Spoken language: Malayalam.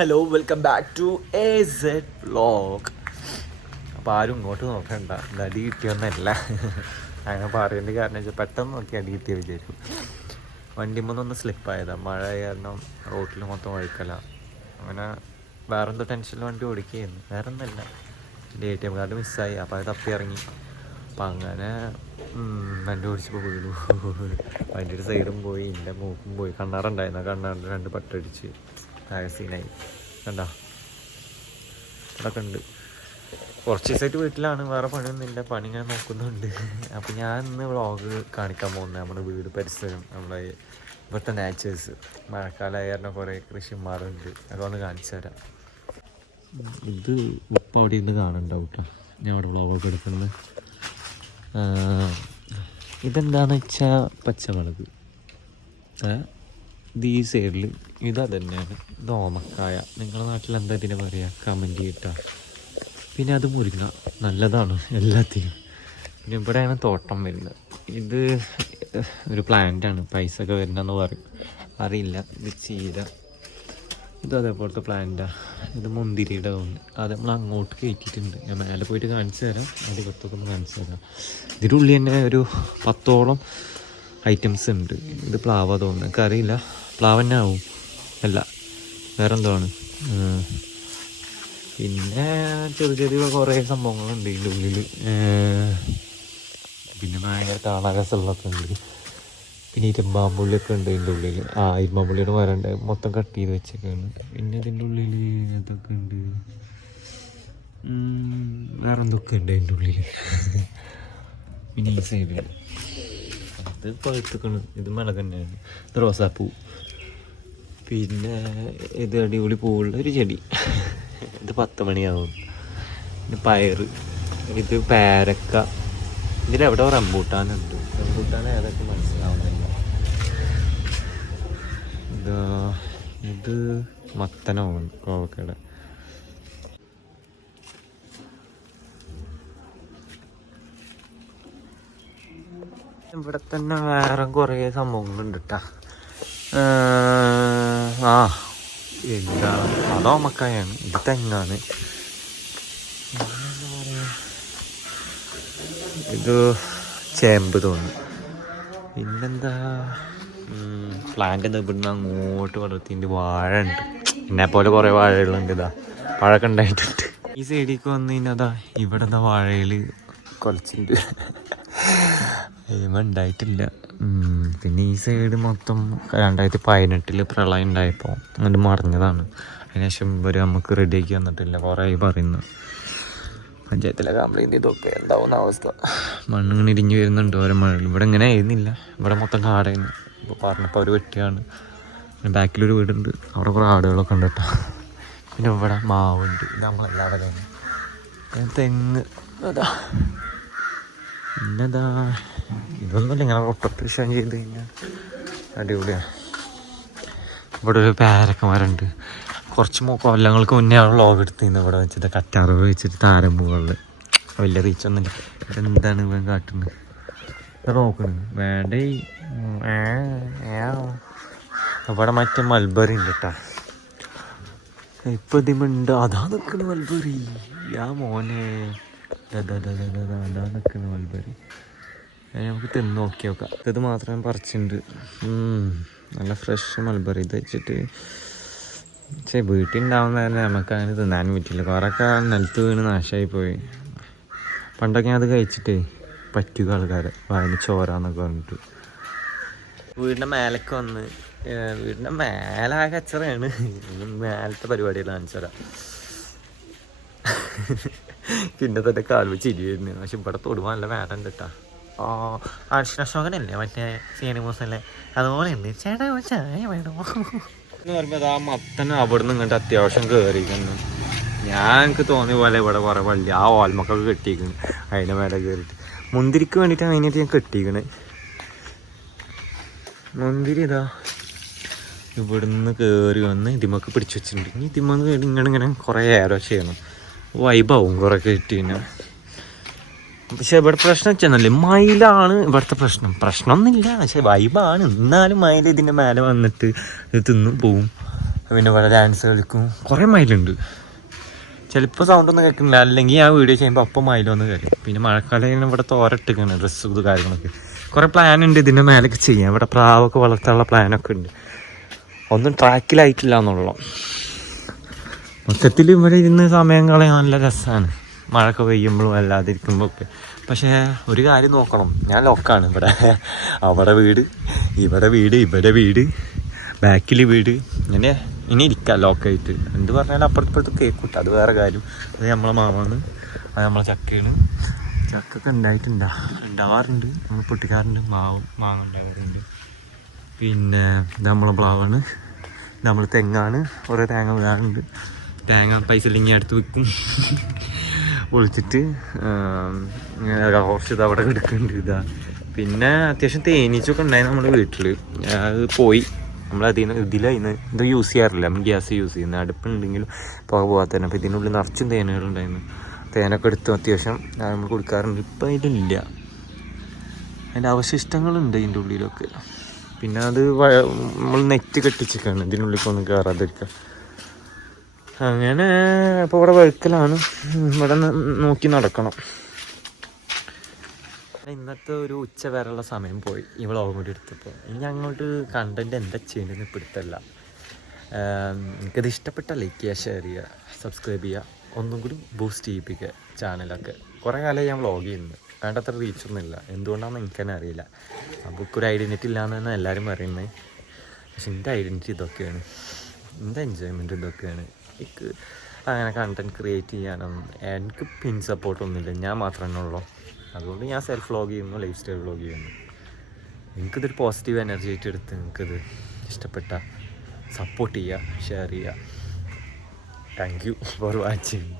Hello, welcome back to AZ vlog. അപ്പോൾ ആരും ഇങ്ങോട്ട് നോക്കണ്ട, അടി കിട്ടിയൊന്നല്ല. അങ്ങനെ പറയേണ്ട കാരണം വെച്ചാൽ പെട്ടെന്ന് നോക്കി അടി കിട്ടിയ വിചാരിക്കും. വണ്ടിമ്മൊന്നൊന്ന് സ്ലിപ്പായതാണ്, മഴ കാരണം റോട്ടിൽ മൊത്തം വഴിക്കല. അങ്ങനെ വേറെന്തോ ടെൻഷനിൽ വണ്ടി ഓടിക്കുകയായിരുന്നു, വേറെ ഒന്നല്ല. എൻ്റെ ATM കാർഡ് മിസ്സായി, അപ്പോൾ അത് തപ്പി ഇറങ്ങി. അപ്പം അങ്ങനെ വണ്ടി ഓടിച്ചപ്പോൾ വീണു. വണ്ടിയുടെ സൈഡും പോയി, എൻ്റെ മൂക്കും പോയി. കണ്ണാറുണ്ടായിരുന്നു, കണ്ണാറിൻ്റെ 2 പട്ടടിച്ച് സീനായി. കണ്ടോ, അതൊക്കെ ഉണ്ട്. കുറച്ച് ദിവസമായിട്ട് വീട്ടിലാണ്, വേറെ പണിയൊന്നുമില്ല. പണി ഞാൻ നോക്കുന്നുണ്ട്. അപ്പോൾ ഞാൻ ഇന്ന് വ്ളോഗ് കാണിക്കാൻ പോകുന്നത് നമ്മുടെ വീട് പരിസരം, നമ്മുടെ ഇവിടുത്തെ നാച്ചേഴ്സ്. മഴക്കാലമായ കാരണം കുറേ കൃഷിമാറുണ്ട്, അതൊക്കെ ഒന്ന് കാണിച്ചു തരാം. ഇത് ഇപ്പം അവിടെ ഇരുന്ന് കാണണ്ടാവും കേട്ടോ, ഞാൻ അവിടെ വ്ളോഗൊക്കെ എടുക്കുന്നത്. ഇതെന്താണെന്ന് വെച്ചാൽ പച്ചമുളക്. ഇത് ഈ സൈഡിൽ ഇതാ തന്നെയാണ്, ഇത് ഓമക്കായ. നിങ്ങളുടെ നാട്ടിൽ എന്താ ഇതിനെ പറയുക, കമൻറ്റ് ചെയ്യട്ടോ. പിന്നെ അത് മുരിങ്ങ, നല്ലതാണ് എല്ലാത്തിനും. പിന്നെ ഇവിടെയാണ് തോട്ടം വരുന്നത്. ഇത് ഒരു പ്ലാന്റാണ്, പൈസ ഒക്കെ വരുന്നതെന്ന് പറയും, അറിയില്ല. ഇത് ചീര, ഇത് അതേപോലത്തെ പ്ലാന്റാണ്. ഇത് മുന്തിരിയുടെ ഒന്ന്, അത് നമ്മൾ അങ്ങോട്ട് കയറ്റിയിട്ടുണ്ട്. ഞാൻ മേലെ പോയിട്ട് കാണിച്ചു തരാം, അതിൻ്റെ ഇവിടത്തൊക്കെ ഒന്ന് കാണിച്ചു തരാം. ഇതിൻ്റെ ഉള്ളിൽ തന്നെ ഒരു 10ഓളം ഐറ്റംസ് ഉണ്ട്. ഇത് പ്ലാവാ തോന്നുന്നു, എനിക്ക് അറിയില്ല, പ്ലാവ് തന്നെ ആവും, അല്ല വേറെ എന്തോ ആണ്. പിന്നെ ചെറിയ ചെറിയ കുറേ സംഭവങ്ങളുണ്ട് ഇതിൻ്റെ ഉള്ളിൽ. പിന്നെ ഭയങ്കര കാണാൻ രസമുള്ളതൊക്കെ ഉണ്ട്. പിന്നെ ഇരുമ്പാമ്പുള്ളിയൊക്കെ ഉണ്ട് ഇതിൻ്റെ ഉള്ളിൽ. ഇരുമ്പാമ്പുള്ളിയുടെ മരണ്ട്, മൊത്തം കട്ട് ചെയ്ത് വെച്ചൊക്കെയാണ്. പിന്നെ ഇതിൻ്റെ ഉള്ളിൽ ഇതൊക്കെ ഉണ്ട്, വേറെ എന്തൊക്കെ ഉണ്ട് അതിൻ്റെ ഉള്ളിൽ. പിന്നെ ഈ സൈഡിൽ ഇത് പഴുത്തുക്കണം, ഇത് മിളക് തന്നെയാണ്. ഇത് റോസാപ്പൂ. പിന്നെ ഇത് അടിപൊളി പൂവുള്ള ഒരു ചെടി, ഇത് 10 മണിയാവും. പിന്നെ പയറ്, ഇത് പേരക്ക. ഇതിലെവിടെ റംബൂട്ടാനുണ്ട്, റംബൂട്ടാൻ ഏതൊക്കെ മനസ്സിലാവുന്നില്ല. ഇത് മത്തനാവും, കോവക്കയുടെ. ഇവിടെ തന്നെ വേറെ കുറേ സംഭവങ്ങളുണ്ട് കേട്ടോ. എന്താ, അതോ മക്കായാണ്. ഇത് തെങ്ങാണ്. എന്താ പറയുക, ഇത് ചേമ്പ് തോന്നുന്നു. പിന്നെന്താ, പ്ലാന്റ് എന്താ ഇവിടുന്ന് അങ്ങോട്ട് വളർത്തിൻ്റെ വാഴ ഉണ്ട്. എന്നെ പോലെ കുറേ വാഴകളുണ്ട്. ഇതാ വാഴയൊക്കെ ഉണ്ടായിട്ടുണ്ട്. ഈ സൈഡിലേക്ക് വന്നു കഴിഞ്ഞാൽ അതാ ഇവിടെ എന്താ വാഴയിൽ കുലച്ചിട്ടുണ്ട്, ഉണ്ടായിട്ടില്ല. പിന്നെ ഈ സൈഡ് മൊത്തം 2018 പ്രളയം ഉണ്ടായപ്പോൾ അങ്ങോട്ട് മറിഞ്ഞതാണ്. അതിനുശേഷം ഇവർ നമുക്ക് റെഡിയാക്കി വന്നിട്ടില്ല, കുറേ പറയുന്നു. പഞ്ചായത്തിലെ കംപ്ലൈൻറ്റ് ഇതൊക്കെ എന്താവുന്ന അവസ്ഥ. മണ്ണിങ്ങനെ ഇടിഞ്ഞ് വരുന്നുണ്ട് ഓരോ മഴയിൽ. ഇവിടെ ഇങ്ങനെ ആയിരുന്നില്ല, ഇവിടെ മൊത്തം കാടായിരുന്നു. ഇപ്പോൾ പറഞ്ഞപ്പോൾ അവർ വെട്ടിയാണ്. പിന്നെ ബാക്കിലൊരു വീടുണ്ട്, അവിടെ കുറേ ആടുകളൊക്കെ ഉണ്ട് കേട്ടോ. പിന്നെ ഇവിടെ മാവുണ്ട്, ഇത് നമ്മളെല്ലാവരും. തെങ്ങ് അതാ. പിന്നെതാ ഇതൊന്നുമില്ല, ഇങ്ങനെ റൊട്ടേഷൻ ചെയ്ത് കഴിഞ്ഞാൽ അടിപൊളിയാണ്. ഇവിടെ ഒരു പേരക്കന്മാരുണ്ട്. കുറച്ച് കൊല്ലങ്ങൾക്ക് മുന്നേ അവൾ വ്ളോഗ് എടുത്തിരുന്നു ഇവിടെ വെച്ചിട്ട്, കറ്റാറ് വെച്ചിട്ട് താരമ്പൂകളിൽ. വലിയ റീച്ചൊന്നുമില്ല. എന്താണ് ഇവൻ കാട്ടുന്നത്, നോക്കണത് വേണ്ടേ. അവിടെ മറ്റേ മൽബറി ഉണ്ട് കേട്ടോ. ഇപ്പം ഇതിമുണ്ട്, അതാ നിൽക്കണ മൽബറി. മോനെ, അതാ നിൽക്കുന്ന മൽബറി. നമുക്ക് തിന്ന് നോക്കി നോക്കാം. ഇത് മാത്രമേ പറിച്ചിട്ടുണ്ട്, നല്ല ഫ്രഷ് മൽബറി. ഇത് വെച്ചിട്ട് വീട്ടിൽ ഉണ്ടാവുന്ന തന്നെ നമുക്ക് അങ്ങനെ തിന്നാൻ പറ്റില്ല, കുറേയൊക്കെ നിലത്ത് വീണ് നാശമായി പോയി. പണ്ടൊക്കെ ഞാൻ അത് കഴിച്ചിട്ടേ പറ്റുക ആൾക്കാരെ, വായന ചോരാന്നൊക്കെ പറഞ്ഞിട്ട്. വീടിൻ്റെ മേലേക്ക് വന്ന്, വീടിൻ്റെ മേലെ ആ കച്ചറയാണ്. മേലത്തെ പരിപാടിയെല്ലാം കാണിച്ചു തരാം. പിന്നെ തന്നെ കാൽവ് ചിരിയായിരുന്നു. പക്ഷെ ഇവിടെ തൊടുമ്പോൾ നല്ല വേദന ഉണ്ട് കേട്ടോ. അർഷനശോകനല്ലേ മറ്റേ സീനിമോസല്ലേ, അതുപോലെ ഉണ്ട്. ചേട്ടാ ചായ വേണോ എന്ന് പറയുമ്പോൾ ആ മത്തൻ അവിടെ നിന്ന് ഇങ്ങോട്ട് അത്യാവശ്യം കയറിക്കുന്നു. എനിക്ക് തോന്നിയ പോലെ ഇവിടെ കുറേ വള്ളി ആ ഓൽമക്കൊക്കെ കെട്ടിയിരിക്കുന്നു. അതിൻ്റെ മേലെ കയറിയിട്ട് മുന്തിരിക്ക് വേണ്ടിയിട്ടാണ് അതിനായിട്ട് ഞാൻ കെട്ടിയിരിക്കണേ. മുന്തിരി ഇതാ ഇവിടുന്ന് കയറി വന്ന് ഇതിമൊക്കെ പിടിച്ച് വെച്ചിട്ടുണ്ട്. ഇനി ഇതിമൊന്ന് കയറി ഇങ്ങനെ കുറേ ഏരോ ചെയ്യണം, വൈബാവും കുറേ കെട്ടി. പിന്നെ പക്ഷെ ഇവിടെ പ്രശ്നം വെച്ചാൽ മയിലാണ് ഇവിടുത്തെ പ്രശ്നമൊന്നുമില്ല, പക്ഷെ വൈബാണ്. എന്നാലും മയിൽ ഇതിൻ്റെ മേലെ വന്നിട്ട് ഇത് തിന്നും പോവും. പിന്നെ ഇവിടെ ഡാൻസ് കളിക്കും. കുറേ മയിലുണ്ട്. ചിലപ്പോൾ സൗണ്ടൊന്നും കേൾക്കുന്നില്ല, അല്ലെങ്കിൽ ഞാൻ വീഡിയോ ചെയ്യുമ്പോൾ അപ്പം മയിലൊന്നും കേൾക്കും. പിന്നെ മഴക്കാലം ഇവിടെ തോരട്ടിരിക്കുകയാണ് ഡ്രസ്സ് ഇത് കാര്യങ്ങളൊക്കെ. കുറേ പ്ലാൻ ഉണ്ട് ഇതിൻ്റെ മേലൊക്കെ ചെയ്യാൻ. ഇവിടെ പ്രാവൊക്കെ വളർത്താനുള്ള പ്ലാനൊക്കെ ഉണ്ട്. ഒന്നും ട്രാക്കിലായിട്ടില്ല എന്നുള്ളൂ. മൊത്തത്തിൽ ഇവിടെ ഇരുന്ന് സമയം കളയാൻ നല്ല രസമാണ്, മഴയൊക്കെ പെയ്യുമ്പോഴും അല്ലാതിരിക്കുമ്പോൾ ഒക്കെ. പക്ഷേ ഒരു കാര്യം നോക്കണം, ഞാൻ ലോക്കാണ്. ഇവിടെ അവിടെ വീട്, ഇവിടെ വീട്, ഇവിടെ വീട്, ബാക്കിൽ വീട്, ഇങ്ങനെ ഇനി ഇരിക്കാം ലോക്കായിട്ട്. എന്ത് പറഞ്ഞാലും അപ്പുറത്ത് കേൾക്കൂട്ട, അത് വേറെ കാര്യം. അത് നമ്മളെ മാമാണ്, അത് നമ്മളെ ചക്കയാണ്. ചക്കൊക്കെ ഉണ്ടാവാറുണ്ട്, നമ്മൾ പൊട്ടിക്കാറുണ്ട്. മാങ്ങ ഉണ്ടാവാറുണ്ട്. പിന്നെ ഇത് നമ്മളെ പ്ലാവാണ്, ഇത് നമ്മൾ തെങ്ങാണ്. കുറേ തേങ്ങ വീഴാറുണ്ട്. തേങ്ങ പൈസ ഇല്ലെങ്കിൽ അടുത്ത് വിൽക്കും, പൊളിച്ചിട്ട് കുറച്ച് ഇത് അവിടെ എടുക്കുന്നുണ്ട്. ഇതാ പിന്നെ അത്യാവശ്യം തേനീച്ചൊക്കെ ഉണ്ടായി നമ്മുടെ വീട്ടിൽ. അത് പോയി, ഇതിലായിരുന്നു. ഇത് യൂസ് ചെയ്യാറില്ല, നമ്മൾ ഗ്യാസ് യൂസ് ചെയ്യുന്നത്. അടുപ്പുണ്ടെങ്കിലും പുക പോകാത്തന്നെ. അപ്പോൾ ഇതിനുള്ളിൽ നിറച്ചും തേനുകളുണ്ടായിരുന്നു. തേനൊക്കെ എടുത്തു അത്യാവശ്യം നമ്മൾ കൊടുക്കാറുണ്ട്. ഇപ്പം ഇതില്ല, അതിൻ്റെ അവശിഷ്ടങ്ങളുണ്ട് ഇതിൻ്റെ ഉള്ളിലൊക്കെ. പിന്നെ അത് നമ്മൾ നെറ്റ് കെട്ടിച്ചിരിക്കുകയാണ് ഇതിനുള്ളിലേക്കൊന്നും കയറാതിരിക്കുക. അങ്ങനെ അപ്പോൾ ഇവിടെ വഴുക്കലാണ്, ഇവിടെ നോക്കി നടക്കണം. ഇന്നത്തെ ഒരു ഉച്ച വരെയുള്ള സമയം പോയി ഈ വ്ളോഗും കൂടി എടുത്തപ്പോൾ. ഇനി അങ്ങോട്ട് കണ്ടൻറ്റ് എന്താ ചെയ്യേണ്ടതെന്ന് പിടുത്തല്ല. എനിക്കത് ഇഷ്ടപ്പെട്ട ലൈക്ക് ചെയ്യുക, ഷെയർ ചെയ്യുക, സബ്സ്ക്രൈബ് ചെയ്യുക, ഒന്നും കൂടി ബൂസ്റ്റ് ചെയ്യിപ്പിക്കുക ചാനലൊക്കെ. കുറേ കാലമായി ഞാൻ വ്ളോഗ് ചെയ്യുന്നത്, വേണ്ടത്ര റീച്ചൊന്നുമില്ല. എന്തുകൊണ്ടാണെന്ന് എനിക്ക് തന്നെ അറിയില്ല. നമുക്കൊരു ഐഡൻറ്റിറ്റി ഇല്ലയെന്ന് തന്നെ എല്ലാവരും പറയുന്നത്. പക്ഷെ എൻ്റെ ഐഡൻറ്റിറ്റി ഇതൊക്കെയാണ്, എൻ്റെ എൻജോയ്മെൻറ്റ് ഇതൊക്കെയാണ്. എനിക്ക് അങ്ങനെ കണ്ടൻറ്റ് ക്രിയേറ്റ് ചെയ്യാനൊന്നും എനിക്ക് പിൻ സപ്പോർട്ടൊന്നുമില്ല, ഞാൻ മാത്രമേ ഉള്ളൂ. അതുകൊണ്ട് ഞാൻ സെൽഫ് വ്ളോഗ് ചെയ്യുന്നു, ലൈഫ് സ്റ്റൈൽ വ്ളോഗ് ചെയ്യുന്നു. എനിക്കിതൊരു പോസിറ്റീവ് എനർജി ആയിട്ട് എടുത്ത് നിങ്ങൾക്കിത് ഇഷ്ടപ്പെട്ട സപ്പോർട്ട് ചെയ്യുക, ഷെയർ ചെയ്യുക. Thank you for watching.